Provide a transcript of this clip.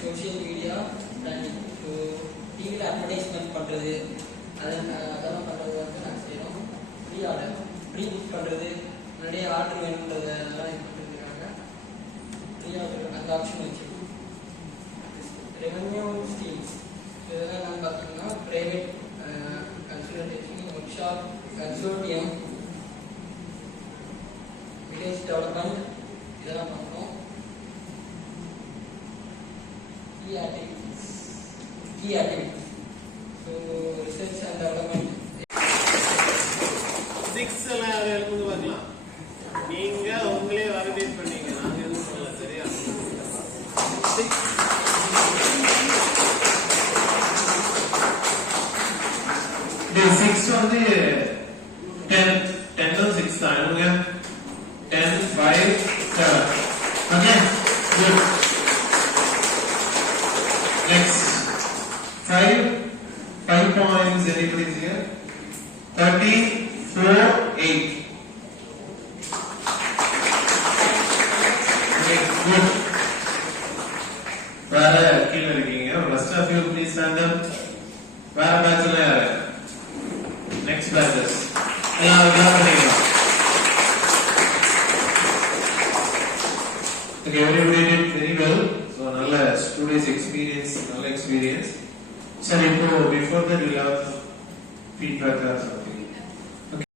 Social media running. So டிவியில் advertisement பண்ணுறது அதெல்லாம் பண்ணுறது வந்து நாங்கள் செய்கிறோம். ப்ரீ ஆர்டர் ப்ரீ புக் பண்ணுறது, முன்னாடியே ஆர்டர் வேணுன்றது அதெல்லாம் இது பண்ணிருக்காங்க. ப்ரீ ஆர்டர் அந்த ஆப்ஷன் வச்சு ரெவன்யூ ஸ்கீம்ஸ் இதெல்லாம் நாங்கள் பார்த்தீங்கன்னா private consultation, workshop, consortium, village development இதெல்லாம் பண்ணுறோம். Key activities so research and development. 6 எல்லாம் யாரும் எழுந்து பார்க்கலாம். நீங்க உங்களே வாலிடேட் பண்ணீங்க, நாங்க எதுவும் சொல்லல. சரியா? 6 வந்து 10 6 தான். எழுதுங்க. 10 5 7. Okay, good. Next 5 points. Anybody is here? 13 4 8. Okay, good. வேற கீழே இருக்கீங்க. Rest of you please stand up. வேற பேட்ச்ல யாரு? Next batches. எல்லாம் பண்ணிக்கலாம். Okay, everybody did very well. So நல்ல 2 days experience, நல்ல experience. சரி, இப்போ before that we'll have feedback or something.